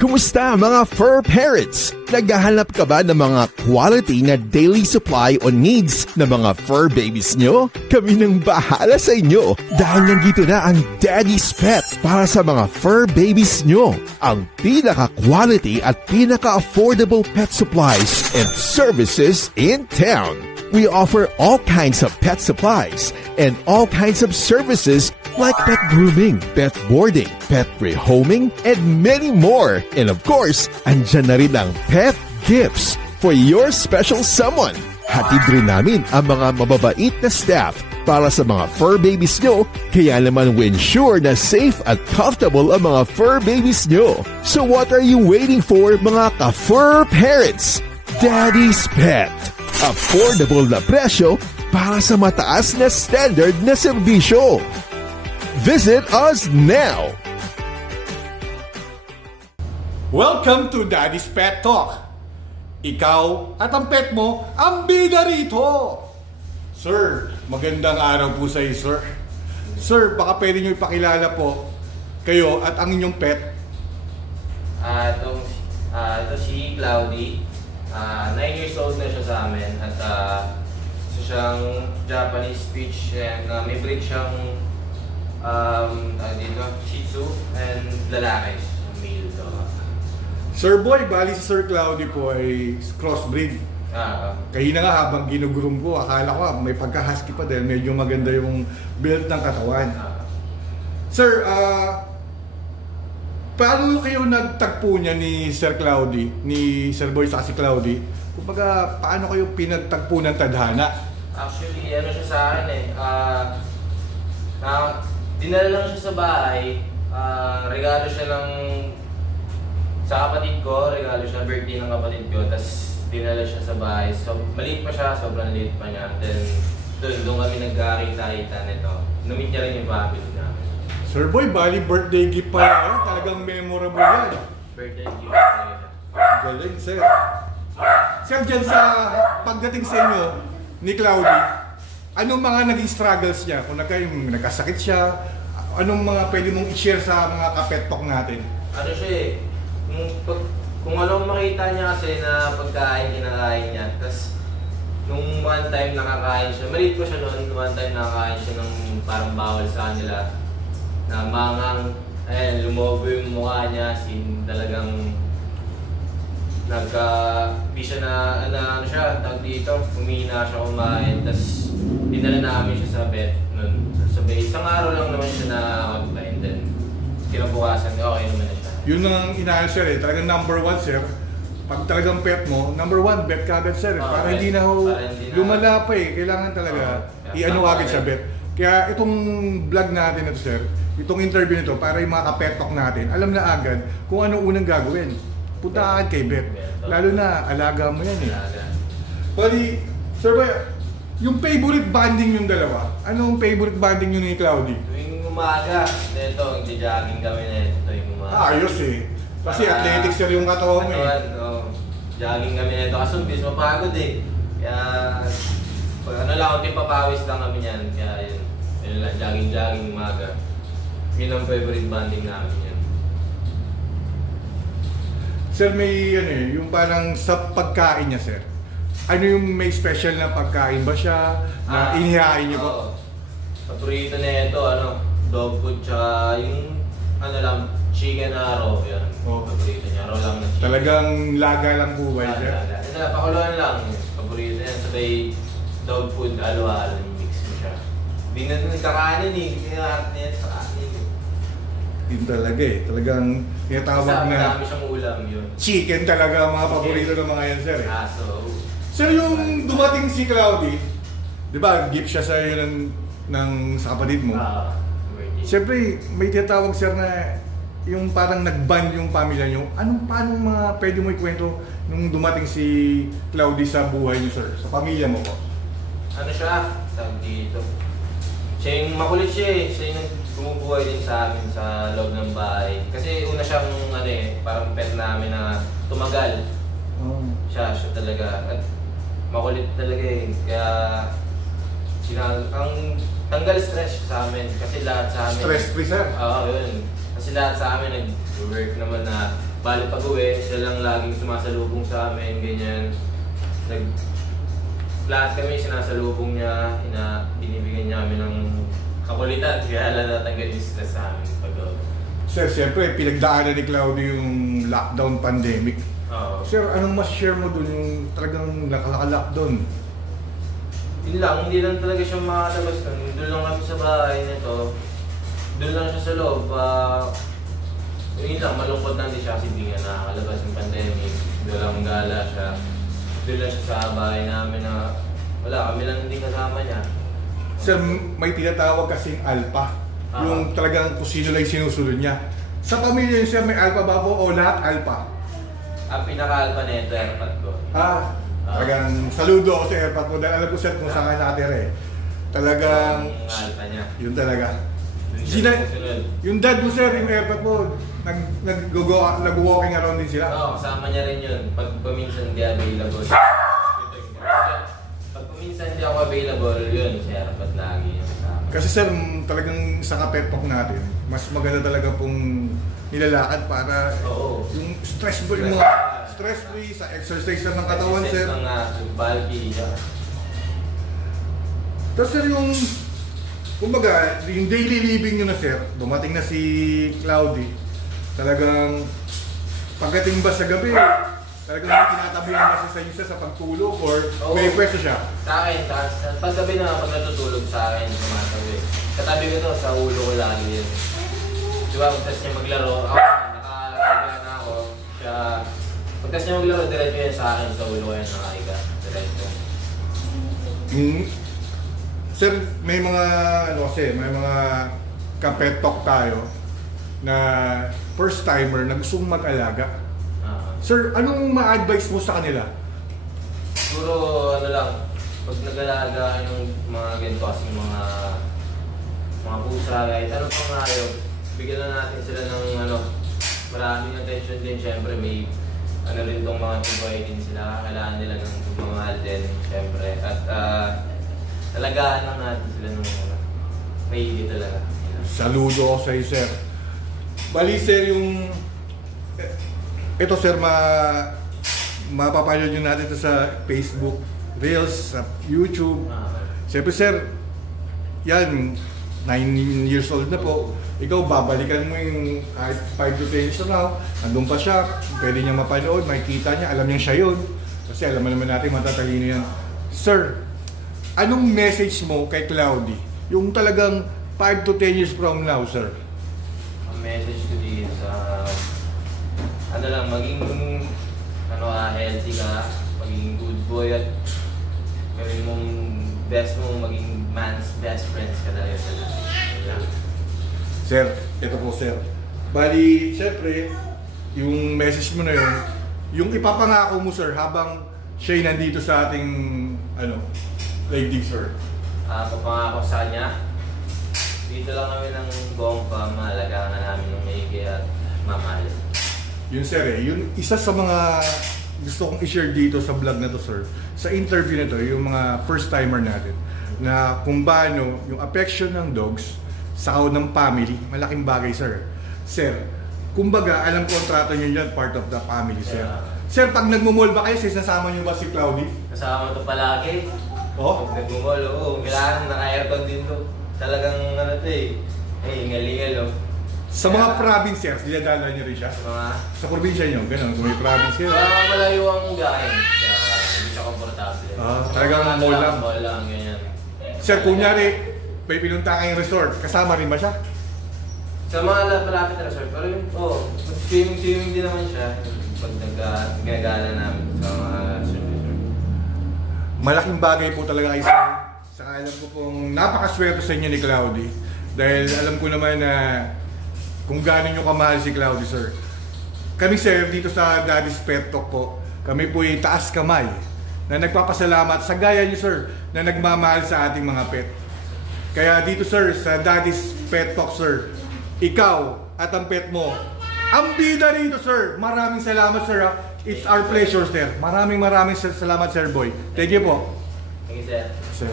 Kumusta mga fur parents? Naghahanap ka ba ng mga quality na daily supply o needs ng mga fur babies nyo? Kami nang bahala sa inyo dahil nandito na ang Daddy's Pet para sa mga fur babies nyo. Ang pinaka-quality at pinaka-affordable pet supplies and services in town. We offer all kinds of pet supplies and all kinds of services like pet grooming, pet boarding, pet rehoming, and many more. And of course, andyan na rin ang pet gifts for your special someone. Hatid rin namin ang mga mababait na staff para sa mga fur babies nyo, kaya naman we ensure na safe at comfortable ang mga fur babies nyo. So what are you waiting for, mga ka-fur parents? Daddy's Pet. Affordable na presyo para sa mataas na standard na serbisyo. Visit us now! Welcome to Daddy's Pet Talk. Ikaw at ang pet mo ang bida rito. Sir, magandang araw po sa iyo, sir. Sir, baka pwede nyo ipakilala po kayo at ang inyong pet. Ito si Cloudy. 9 years old na siya sa amin at isa siyang Japanese speech and may breed siyang dito, Shih Tzu and lalaki, male to. Sir Boy, bali si Sir Cloudy po ay crossbreed. Kahina nga habang ginugurum ko, akala ko may pagka-husky pa dahil medyo maganda yung build ng katawan. Sir, paano kayo nagtagpo niya ni Sir Cloudy, ni Sir Boy sa si Cloudy? Kumbaga, paano kayo pinagtagpo ng tadhana? Actually, ano siya sa akin dinala lang siya sa bahay. Regalo siya sa kapatid ko, regalo siya birthday ng kapatid ko, tapos dinala siya sa bahay. So, maliit pa siya, sobrang liit pa niya. Then, doon kami nagkakita-kita nito. Numit niya rin yung family namin. Sir Boy, bali birthday gift pa yan. Talagang memorable yan. Birthday gift pa yan. Galing, sir. Sir, dyan sa pagdating sa inyo ni Cloudy, anong mga naging struggles niya? Kung nagkasakit siya, anong mga pwede mong i-share sa mga kapet talk natin? Ano siya kung anong makita niya kasi na pagkain, kinakain niya. Tapos, nung one time nakakain siya, maliit ko siya noon, one time nakakain siya ng parang bawal sa kanila. Na mangang, lumobo yung mukha niya, talagang di siya ano siya, tag dito, humina siya kumain, tapos dinala namin siya sa vet nun. Sabay, isang araw lang naman siya na-outline, then kinabukasan, okay naman na siya. Yun ang inaayos sir talagang number one sir, pag talagang pet mo, number one, vet ka agad sir, para hindi na lumala pa kailangan talaga i-ano agad sa vet. Kaya itong vlog natin ito sir, itong interview nito para yung mga kapet talk natin, alam na agad kung ano unang gagawin. Punta agad kay vet. Lalo na, alaga mo yan Pwede, sir Boy, yung favorite banding yung dalawa, anong favorite banding yun ni Cloudy? Tuwing umaga, ito, nagja-jogging kami na ito tuwing umaga. Ayos kasi athletics sir yung katawan mo jogging kami na ito, kasi bis mapagod Kaya, ano lang, papawis lang kami yan. Kaya yun lang, jogging umaga. Yun ang favorite banding namin yan. Sir, may yung parang sa pagkain niya, sir. Ano yung may special na pagkain ba siya na inihain niyo po? Paborito na ito, dog food, tsaka yung chicken na raw. Yan. Paborito niya, raw lang na chicken. Talagang laga lang po ba siya? Pakuluan lang. Paborito yan. Sabay dog food, halo-halo, mix mo siya. Hindi na nagkakanin kaya niya sa kanin. Yun talaga talagang tinatawag na marami siyang ulam yun. Chicken talaga ang mga paborito ng mga yan sir Sir, yung dumating si Cloudy, di ba gift siya sa iyo sa kapatid mo? Siyempre may tinatawag sir na yung parang nag-bond yung pamilya nyo. Paano pwede mo ikwento nung dumating si Cloudy sa buhay niyo sir, sa pamilya mo po? Ano siya? Tawag dito. Siya yung makulit siya siya yung bumubuhay din sa amin sa loob ng bahay. Kasi una siyang parang pet namin na tumagal. Siya talaga. At makulit talaga Kaya ang tanggal stress sa amin. Kasi lahat sa amin. Stress free sir? Oo, yun. Kasi lahat sa amin nag-work naman na bali pag-uwi, siya lang laging sumasalubong sa amin, ganyan. Lahat kami sinasalubong niya, binibigyan niya kami ng kakulitan, kaya natatanggal yung stress sa amin pag-uwi. Sir, siyempre, pinagdaanan ni Claudio yung lockdown pandemic. Sir, anong mas share mo dun yung talagang nakaka-lockdown? Yun lang, hindi lang talaga siya makakalabas nun. Doon lang kami sa bahay nito. Doon lang siya sa loob. Yun lang, malungkot lang din siya kasi hindi nga nakakalabas yung pandemic. Doon lang gala siya. Doon lang siya sa bahay namin na wala, kami lang hindi kasama niya. Sir, may tinatawag kasing alpha. Yung talagang kung sino lang sinusunod niya. Sa pamilya niyo, sir, may alpha ba po o lahat alpha? Ang pinaka-alpha nito, airpod ko. Talagang saludo ako sa airpod mo dahil alam ko, sir, kung saan ka nakatira eh. Talagang Ang alpha niya. yun talaga. Sila, Yung dad mo, sir, yung airpod mo, nag-walking around din sila. Oo, kasama niya rin yun. Pag paminsan hindi available. Pag paminsan hindi ako available, yun, si airpod lagi yung kasama. Kasi sir, talagang sa kapetpok natin, mas maganda talaga pong nilalakad para yung stressful, yung mga stress-free sa exercise ng katawan, sir. Exercise ng bulky. Tapos sir, kumbaga, yung daily living nyo na sir, dumating na si Cloudy, talagang pagdating ba sa gabi, talagang may tinatabihan ba sa inyo sa pagtulog or may pwesto siya? Sa akin, paggabi na pag natutulog sa akin, tumatabi. Katabi ko to, sa ulo ko lagi yun. Diba, pagtas niya maglaro, ako, nakahiga na ako. Siya, pagtas niya maglaro, diretso yan sa akin, sa ulo ko yan nakahiga. Diretso. Sir, may mga, may mga kapetok tayo na first timer na gustong mag-alaga. Sir, anong ma-advise mo sa kanila? Siguro, lang, pag nag-alaga ng mga ganito kasi mga pusa, kahit ano pang hayop, bigyan na natin sila ng maraming attention din. Siyempre, may rin itong mga tubuhay din sila, kailangan nila ng pagmamahal din, siyempre. At talagaan lang natin sila ng may hindi talaga. Saludo ako sa iyo, sir. Bali, sir, ito sir, mapapanood nyo natin ito sa Facebook, Reels, sa YouTube. Siyempre sir, yan, 9 years old na po. Ikaw, babalikan mo yung kahit 5 to 10 years now, andun pa siya, pwede niya mapanood, makikita niya, alam niya siya yun. Kasi alam naman natin, matatalino yan. Sir, anong message mo kay Cloudy? Yung talagang 5 to 10 years from now, sir? Ang message ko din sa maging healthy ka, maging good boy at gawin mong best mo, maging man's best friends ka talaga sa lahat. Sir, ito po sir. Bali, siyempre, yung message mo na yun, yung ipapangako mo sir habang siya'y nandito sa ating lady sir. Papangako sa kanya, dito lang kami ng buong pamahalagaan na namin ng maigi at mamahal. Yun sir yun isa sa mga gusto kong i-share dito sa vlog na to sir. Sa interview na to, yung mga first timer natin, na kung paano yung affection ng dogs sa kawan ng family, malaking bagay sir. Sir, kumbaga alam ko ang trato nyo dyan, part of the family sir. Sir, pag nagmumol ba kayo, sinasama nyo ba si Cloudy? Kasama to palagi. Pag nagmumol, kailangan naka-aircon din to. Talagang hingal-hingal Sa mga provinces, dinadala niyo rin siya? Sa probinsya niyo, gano'n, kung may province kayo. Malayo ang gahin. Hindi siya komportable. Talagang mall lang. Mall lang, ganyan. Sir, kunyari, may pinunta kayong resort, kasama rin ba siya? Sa mga malapit na resort, pero swimming din naman siya. Pag ginagala namin sa mga resort. Malaking bagay po talaga kayo sir. Saka alam ko pong napakaswerte sa inyo ni Cloudy. Dahil alam ko naman na kung gaano nyo kamahal si Cloudy, sir. Kami, sir, dito sa Daddy's Pet Talk po, kami po yung taas kamay na nagpapasalamat sa gaya nyo, sir, na nagmamahal sa ating mga pet. Kaya dito, sir, sa Daddy's Pet Talk, sir, ikaw at ang pet mo, ang bida rito, sir. Maraming salamat, sir. It's our pleasure, sir. Maraming salamat, sir Boy. Thank you po. Thank you, sir. Sir.